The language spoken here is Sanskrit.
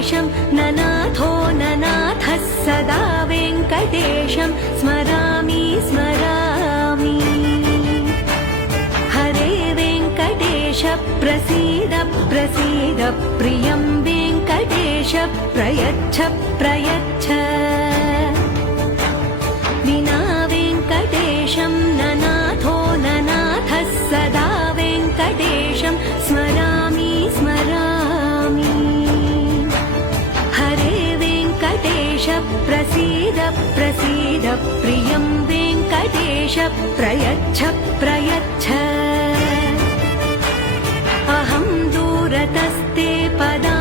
वेङ्कटेशं ननाथो ननाथः सदा वेङ्कटेशं स्मरामि स्मरामि। हरे वेङ्कटेश प्रसीद प्रसीद प्रियं वेङ्कटेश प्रयच्छ प्रयच्छ। विना वेङ्कटेशं ननाथो ननाथः सदा वेङ्कटेशं स्मरामि स्मरामि। हरे वेङ्कटेश प्रसीद प्रसीद प्रियं वेङ्कटेश प्रयच्छ प्रयच्छ। अहं दूरतस्ते पदा